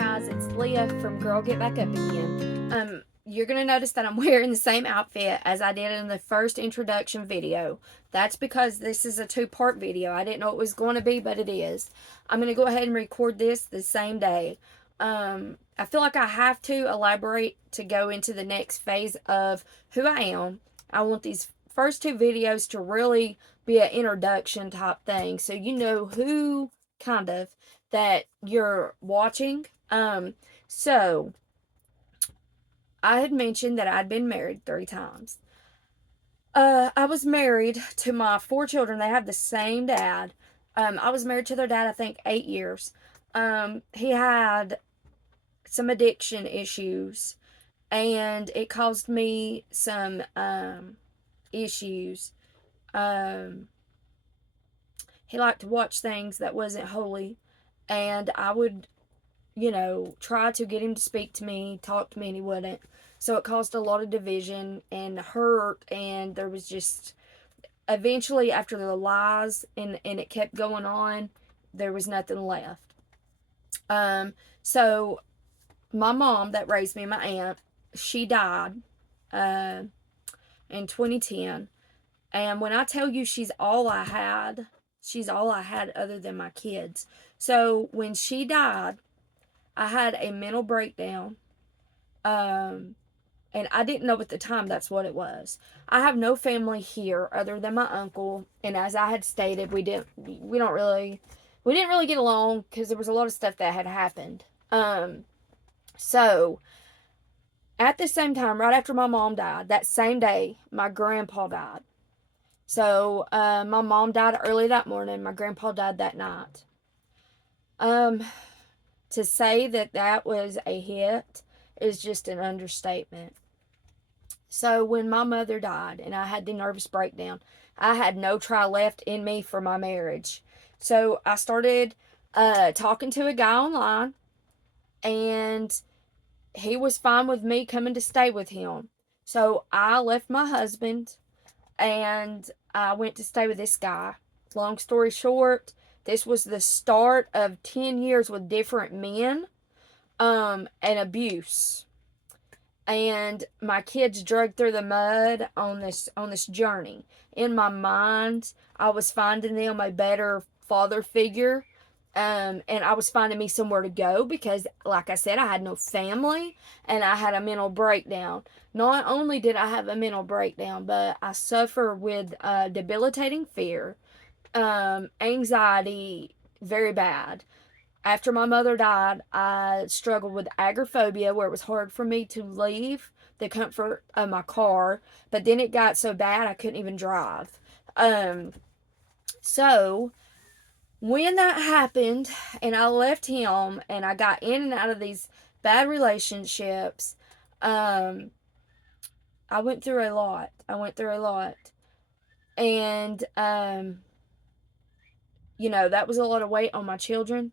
guys, it's Leah from Girl Get Back Up Again. You're gonna notice that I'm wearing the same outfit as I did in the first introduction video. That's because this is a two-part video. I didn't know it was going to be, but it is. I'm gonna go ahead and record this the same day. I feel like I have to elaborate to go into the next phase of who I am. I want these first two videos to really be an introduction type thing, so you know who kind of that you're watching. So I had mentioned that I'd been married 3 times. I was married to my 4 children. They have the same dad. I was married to their dad, I think, 8 years. He had some addiction issues, and it caused me some issues. Um, he liked to watch things that wasn't holy, and I would try to get him to speak to me, talk to me, and he wouldn't. So it caused a lot of division and hurt, and there was just eventually, after the lies and it kept going on, there was nothing left. So my mom that raised me, my aunt, she died uh, in 2010. And when I tell you she's all I had other than my kids. So when she died, I had a mental breakdown. And I didn't know at the time that's what it was. I have no family here other than my uncle, and as I had stated, we didn't really get along because there was a lot of stuff that had happened. So at the same time, right after my mom died, that same day, my grandpa died. So my mom died early that morning. My grandpa died that night. To say that was a hit is just an understatement. So when my mother died and I had the nervous breakdown, I had no try left in me for my marriage. So I started talking to a guy online, and he was fine with me coming to stay with him. So I left my husband and I went to stay with this guy. Long story short, this was the start of 10 years with different men and abuse. And my kids dragged through the mud on this journey. In my mind, I was finding them a better father figure, and I was finding me somewhere to go because, like I said, I had no family and I had a mental breakdown. Not only did I have a mental breakdown, but I suffer with debilitating fear, anxiety, very bad. After my mother died, I struggled with agoraphobia, where it was hard for me to leave the comfort of my car. But then it got so bad I couldn't even drive. So when that happened, and I left him, and I got in and out of these bad relationships, I went through a lot. And that was a lot of weight on my children.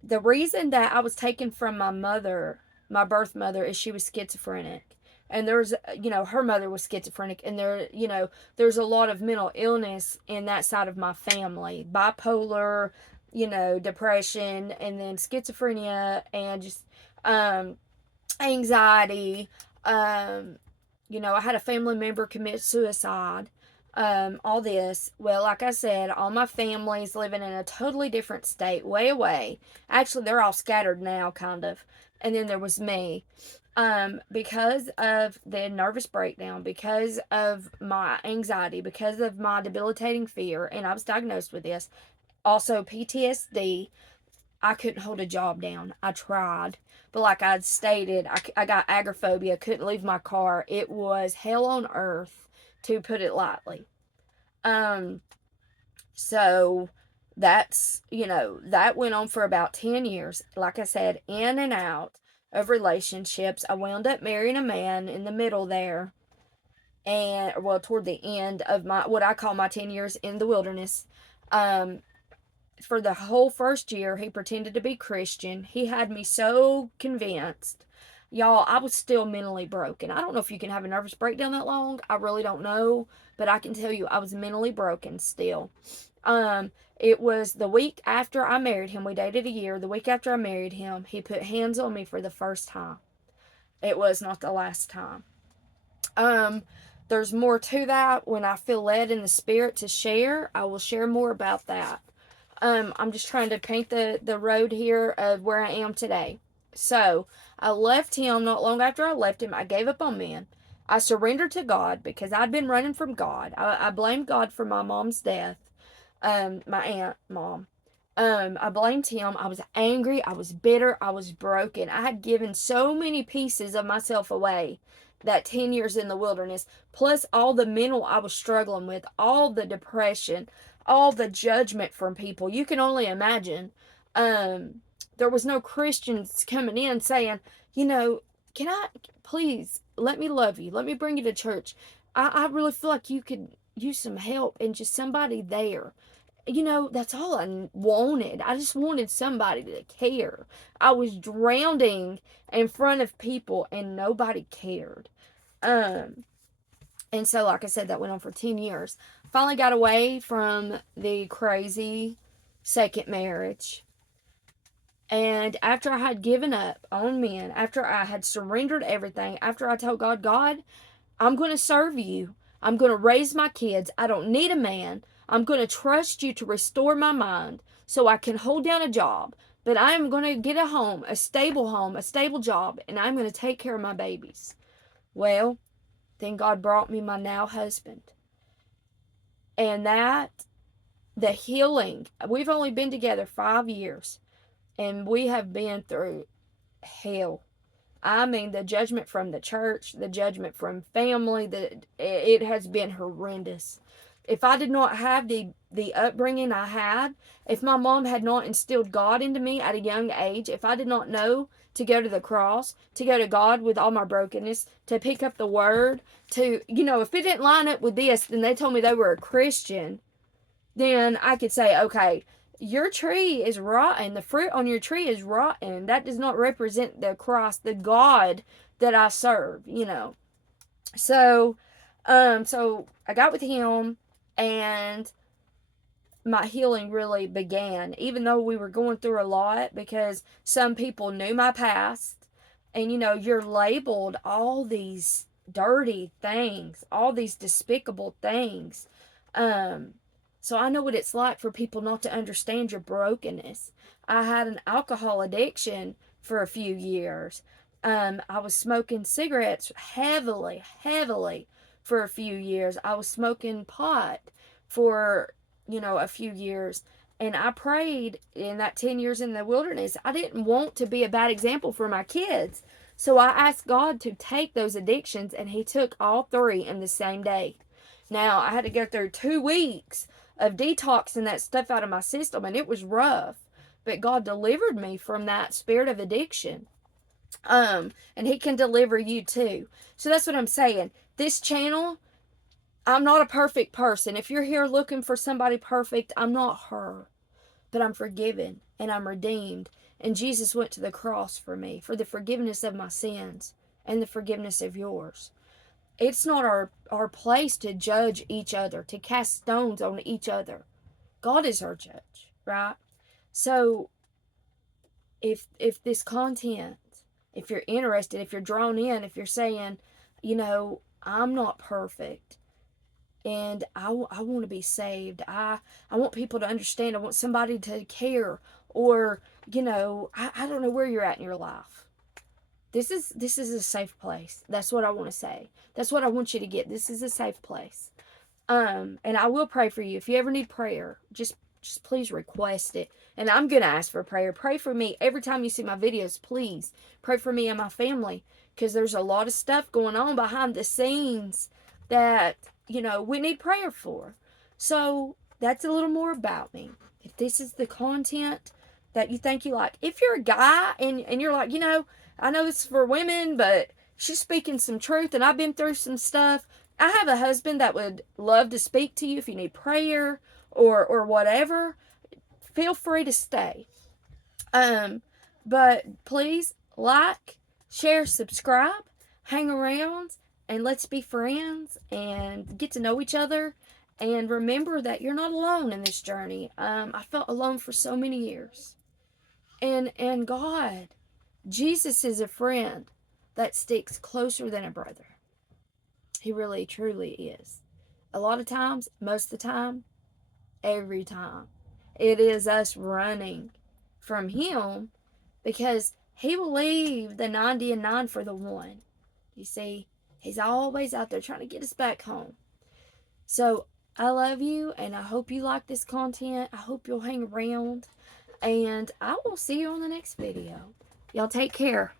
The reason that I was taken from my mother, my birth mother, is she was schizophrenic. And her mother was schizophrenic, and there's a lot of mental illness in that side of my family. Bipolar, depression, and then schizophrenia, and just anxiety. I had a family member commit suicide. All this. Well, like I said, all my family's living in a totally different state, way away. Actually, they're all scattered now, kind of. And then there was me. Because of the nervous breakdown, because of my anxiety, because of my debilitating fear, and I was diagnosed with this. Also, PTSD. I couldn't hold a job down. I tried. But like I stated, I got agoraphobia, couldn't leave my car. It was hell on earth, to put it lightly. So that went on for about 10 years. Like I said, in and out of relationships. I wound up marrying a man in the middle there. And, well, toward the end of what I call my 10 years in the wilderness. For the whole first year, he pretended to be Christian. He had me so convinced. Y'all, I was still mentally broken. I don't know if you can have a nervous breakdown that long. I really don't know. But I can tell you I was mentally broken still. It was the week after I married him. We dated a year. The week after I married him, he put hands on me for the first time. It was not the last time. There's more to that. When I feel led in the spirit to share, I will share more about that. I'm just trying to paint the road here of where I am today. So, I left him not long after I left him. I gave up on men. I surrendered to God because I'd been running from God. I blamed God for my mom's death. My aunt, mom. I blamed him. I was angry. I was bitter. I was broken. I had given so many pieces of myself away that 10 years in the wilderness, plus all the mental I was struggling with, all the depression, all the judgment from people. You can only imagine. There was no Christians coming in saying, can I, please, let me love you. Let me bring you to church. I really feel like you could use some help and just somebody there. That's all I wanted. I just wanted somebody to care. I was drowning in front of people and nobody cared. And so, like I said, that went on for 10 years. Finally got away from the crazy second marriage. And after I had given up on men, after I had surrendered everything, after I told God, God, I'm going to serve you. I'm going to raise my kids. I don't need a man. I'm going to trust you to restore my mind so I can hold down a job. But I'm going to get a home, a stable job, and I'm going to take care of my babies. Well, then God brought me my now husband. And the healing, we've only been together 5 years, and we have been through hell. I mean, the judgment from the church, the judgment from family, it has been horrendous. If I did not have the upbringing I had, if my mom had not instilled God into me at a young age, if I did not know to go to the cross, to go to God with all my brokenness, to pick up the word, if it didn't line up with this, then they told me they were a Christian, then I could say, okay, your tree is rotten. The fruit on your tree is rotten. That does not represent the Christ, the God that I serve, So, so I got with him, and my healing really began, even though we were going through a lot, because some people knew my past, and you're labeled all these dirty things, all these despicable things. So I know what it's like for people not to understand your brokenness. I had an alcohol addiction for a few years. I was smoking cigarettes heavily for a few years. I was smoking pot for, a few years. And I prayed in that 10 years in the wilderness. I didn't want to be a bad example for my kids. So I asked God to take those addictions, and He took all 3 in the same day. Now, I had to go through 2 weeks of detoxing that stuff out of my system, and it was rough. But God delivered me from that spirit of addiction. And He can deliver you too. So that's what I'm saying. This channel, I'm not a perfect person. If you're here looking for somebody perfect, I'm not her. But I'm forgiven and I'm redeemed. And Jesus went to the cross for me, for the forgiveness of my sins and the forgiveness of yours. It's not our place to judge each other, to cast stones on each other. God is our judge, right? So if this content, if you're interested, if you're drawn in, if you're saying, I'm not perfect and I want to be saved. I want people to understand. I want somebody to care. Or, I don't know where you're at in your life. This is a safe place. That's what I want to say. That's what I want you to get. This is a safe place. And I will pray for you. If you ever need prayer, just please request it. And I'm going to ask for prayer. Pray for me every time you see my videos. Please pray for me and my family, because there's a lot of stuff going on behind the scenes that, we need prayer for. So that's a little more about me. If this is the content that you think you like, if you're a guy and you're like, I know it's for women, but she's speaking some truth and I've been through some stuff. I have a husband that would love to speak to you if you need prayer or whatever. Feel free to stay. But please like, share, subscribe, hang around, and let's be friends and get to know each other And remember that you're not alone in this journey. I felt alone for so many years. And God, Jesus is a friend that sticks closer than a brother. He really, truly is. A lot of times, most of the time, every time, it is us running from Him because He will leave the 90 and 9 for the one. You see, He's always out there trying to get us back home. So I love you, and I hope you like this content. I hope you'll hang around, and I will see you on the next video. Y'all take care.